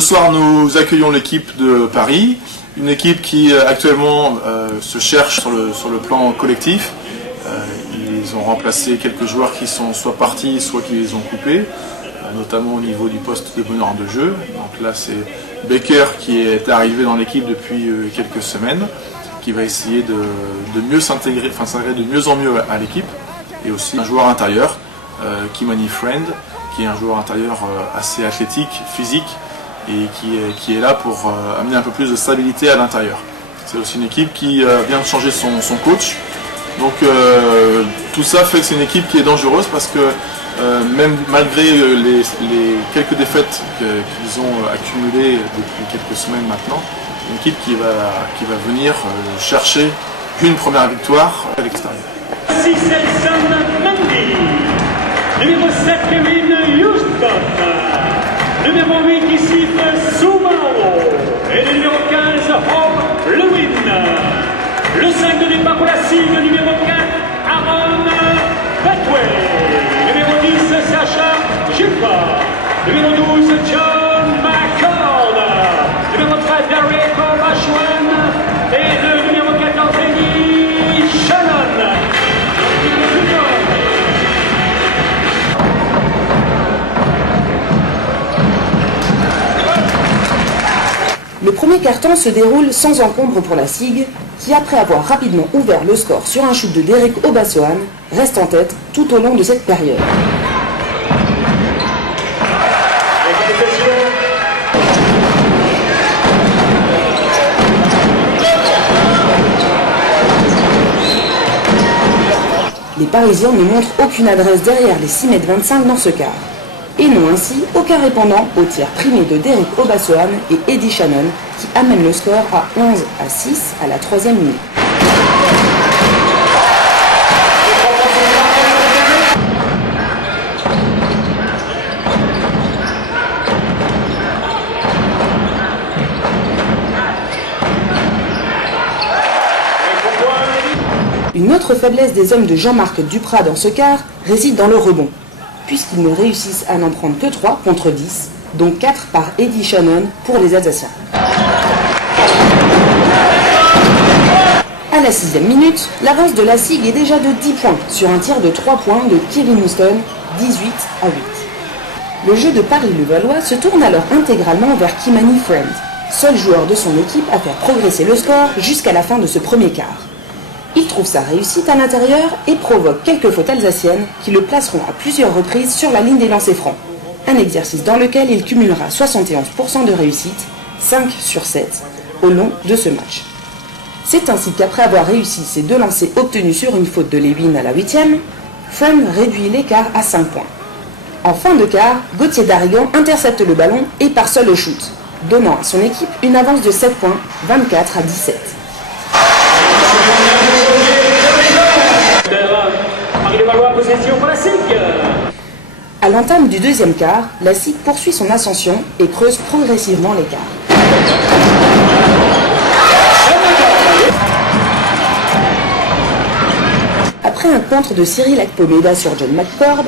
Ce soir, nous accueillons l'équipe de Paris, une équipe qui actuellement se cherche sur le plan collectif. Ils ont remplacé quelques joueurs qui sont soit partis, soit qui les ont coupés, notamment au niveau du poste de meneur de jeu. Donc là, c'est Baker qui est arrivé dans l'équipe depuis quelques semaines, qui va essayer de mieux s'intégrer, de mieux en mieux à l'équipe. Et aussi un joueur intérieur, Kimani Friend, qui est un joueur intérieur assez athlétique, physique, et qui est là pour amener un peu plus de stabilité à l'intérieur. C'est aussi une équipe qui vient de changer son coach. Donc tout ça fait que c'est une équipe qui est dangereuse parce que même malgré les quelques défaites qu'ils ont accumulées depuis quelques semaines maintenant, une équipe qui va venir chercher une première victoire à l'extérieur. Numéro 7, Kevin Houston. Numéro 8, ici, Sumao. Et le numéro 15, Hope Lewin. Le 5 de départ pour la cible, numéro 4, Aaron Betway. Numéro 10, Sacha Gifford. Numéro 12, John McCord. Numéro 13, Derek Bashwan. Et le numéro 14, Eddie Shannon. Le premier quart-temps se déroule sans encombre pour la SIG, qui après avoir rapidement ouvert le score sur un shoot de Derek Obasohan, reste en tête tout au long de cette période. Les Parisiens ne montrent aucune adresse derrière les 6,25 m dans ce quart, et n'ont ainsi aucun répondant au tir primé de Derek Obasohan et Eddie Shannon, qui amène le score à 11-6 à la 3e minute. Une autre faiblesse des hommes de Jean-Marc Duprat dans ce quart réside dans le rebond, puisqu'ils ne réussissent à n'en prendre que 3 contre 10, dont 4 par Eddie Shannon pour les Alsaciens. À la 6e minute, l'avance de la SIG est déjà de 10 points sur un tir de 3 points de Kevin Houston, 18-8. Le jeu de Paris-Levallois se tourne alors intégralement vers Kimani Friend, seul joueur de son équipe à faire progresser le score jusqu'à la fin de ce premier quart. Il trouve sa réussite à l'intérieur et provoque quelques fautes alsaciennes qui le placeront à plusieurs reprises sur la ligne des lancers francs. Un exercice dans lequel il cumulera 71% de réussite, 5 sur 7, au long de ce match. C'est ainsi qu'après avoir réussi ses 2 lancers obtenus sur une faute de Lewin à la 8e, Friend réduit l'écart à 5 points. En fin de quart, Gauthier Darrigan intercepte le ballon et part seul au shoot, donnant à son équipe une avance de 7 points, 24-17. À l'entame du deuxième quart, la SIG poursuit son ascension et creuse progressivement l'écart. Après un contre de Cyril Akpomeda sur John McCord,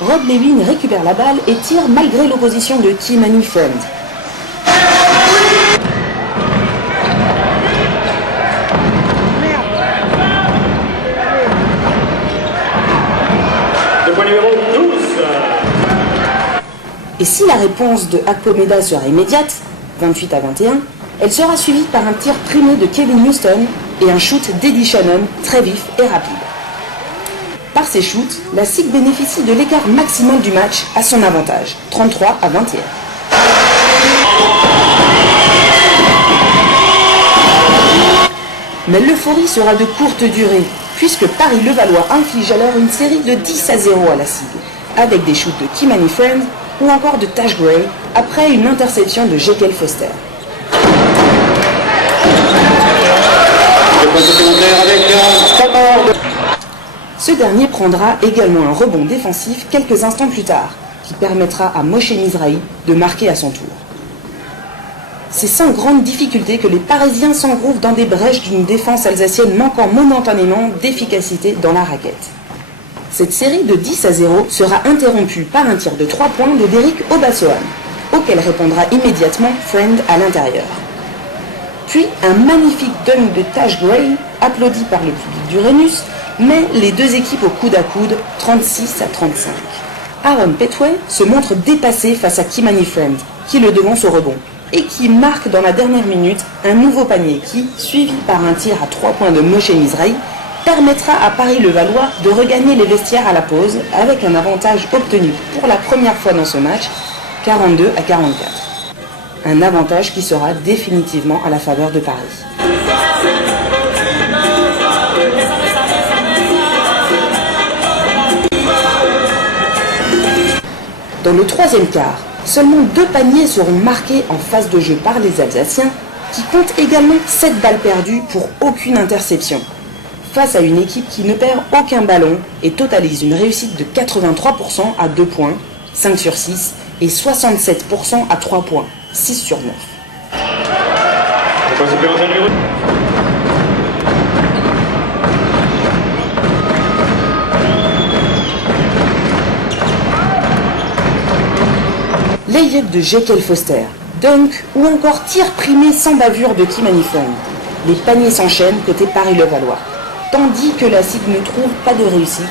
Rob Lewin récupère la balle et tire malgré l'opposition de Kimani Friend. Et si la réponse de Akpomeda sera immédiate, 28-21, elle sera suivie par un tir primé de Kevin Houston et un shoot d'Eddie Shannon très vif et rapide. Par ces shoots, la SIG bénéficie de l'écart maximal du match à son avantage, 33-21. Mais l'euphorie sera de courte durée, puisque Paris-Levallois inflige alors une série de 10-0 à la SIG, avec des shoots de Kimani Friend ou encore de Tash Gray, après une interception de Jekyll Foster. Ce dernier prendra également un rebond défensif quelques instants plus tard, qui permettra à Moshe Mizrahi de marquer à son tour. C'est sans grande difficulté que les Parisiens s'engouffrent dans des brèches d'une défense alsacienne manquant momentanément d'efficacité dans la raquette. Cette série de 10-0 sera interrompue par un tir de 3 points de Derek Obasohan. auquel répondra immédiatement Friend à l'intérieur. Puis un magnifique dunk de Taj Gray, applaudi par le public du Rhenus, met les deux équipes au coude à coude, 36-35. Aaron Petway se montre dépassé face à Kimani Friend, qui le devance au rebond, et qui marque dans la dernière minute un nouveau panier qui, suivi par un tir à 3 points de Moshe Mizrahi, permettra à Paris-Levallois de regagner les vestiaires à la pause avec un avantage obtenu pour la première fois dans ce match, 42-44. Un avantage qui sera définitivement à la faveur de Paris. Dans le troisième quart, seulement 2 paniers seront marqués en phase de jeu par les Alsaciens, qui comptent également 7 balles perdues pour aucune interception, face à une équipe qui ne perd aucun ballon et totalise une réussite de 83% à 2 points, 5 sur 6, et 67% à 3 points, 6 sur 9. Lay-up de Jekyll Foster, dunk ou encore tir primé sans bavure de Kimani Friend. Les paniers s'enchaînent côté Paris-Levallois, tandis que la SIG ne trouve pas de réussite,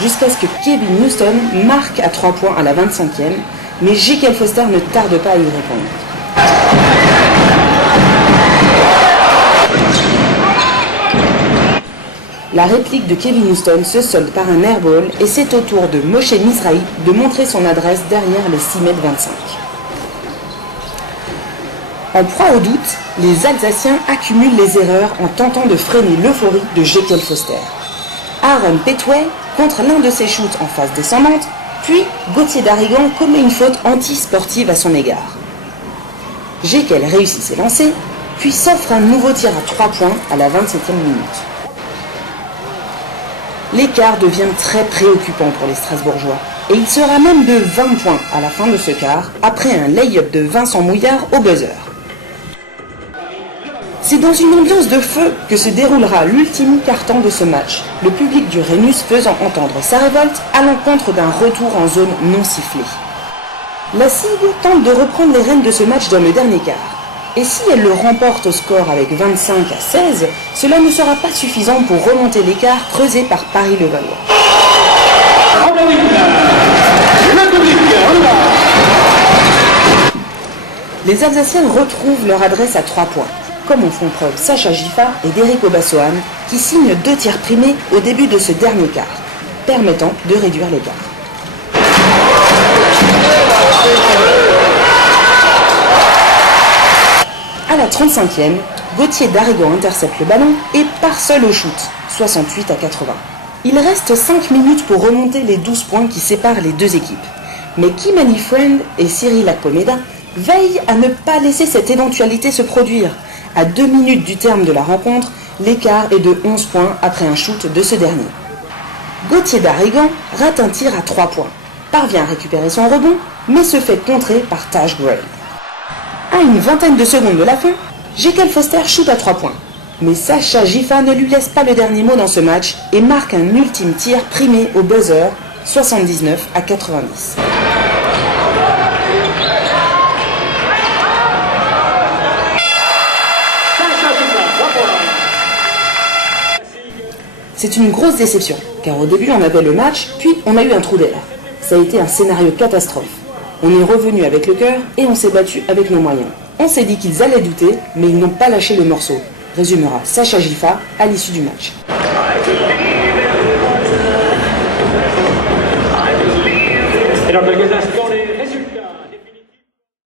jusqu'à ce que Kevin Houston marque à 3 points à la 25e, mais Jekyll Foster ne tarde pas à y répondre. La réplique de Kevin Houston se solde par un airball et c'est au tour de Moshe Mizrahi de montrer son adresse derrière les 6,25 m. En proie au doute, les Alsaciens accumulent les erreurs en tentant de freiner l'euphorie de Jekyll Foster. Aaron Petway contre l'un de ses shoots en phase descendante, puis Gauthier Darrigan commet une faute anti-sportive à son égard. Jekyll réussit ses lancers, puis s'offre un nouveau tir à 3 points à la 27e minute. L'écart devient très préoccupant pour les Strasbourgeois, et il sera même de 20 points à la fin de ce quart, après un lay-up de Vincent Mouillard au buzzer. C'est dans une ambiance de feu que se déroulera l'ultime quart-temps de ce match, le public du Rhenus faisant entendre sa révolte à l'encontre d'un retour en zone non sifflée. La SIG tente de reprendre les rênes de ce match dans le dernier quart. Et si elle le remporte au score avec 25-16, cela ne sera pas suffisant pour remonter l'écart creusé par Paris-Levallois. Les Alsaciens retrouvent leur adresse à 3 points, comme en font preuve Sacha Giffa et Derrick Obassoan, qui signent 2 tirs primés au début de ce dernier quart, permettant de réduire l'écart. À la 35e, Gauthier Darrigan intercepte le ballon et part seul au shoot, 68-80. Il reste 5 minutes pour remonter les 12 points qui séparent les deux équipes. Mais Kimani Friend et Cyril Akpomeda veillent à ne pas laisser cette éventualité se produire. À 2 minutes du terme de la rencontre, l'écart est de 11 points après un shoot de ce dernier. Gauthier Darrigan rate un tir à 3 points, parvient à récupérer son rebond, mais se fait contrer par Taj Gray. À une vingtaine de secondes de la fin, Jekyll Foster shoot à 3 points. Mais Sacha Giffa ne lui laisse pas le dernier mot dans ce match et marque un ultime tir primé au buzzer, 79-90. C'est une grosse déception, car au début on avait le match, puis on a eu un trou d'air. Ça a été un scénario catastrophe. On est revenu avec le cœur et on s'est battu avec nos moyens. On s'est dit qu'ils allaient douter, mais ils n'ont pas lâché le morceau, résumera Sacha Giffa à l'issue du match.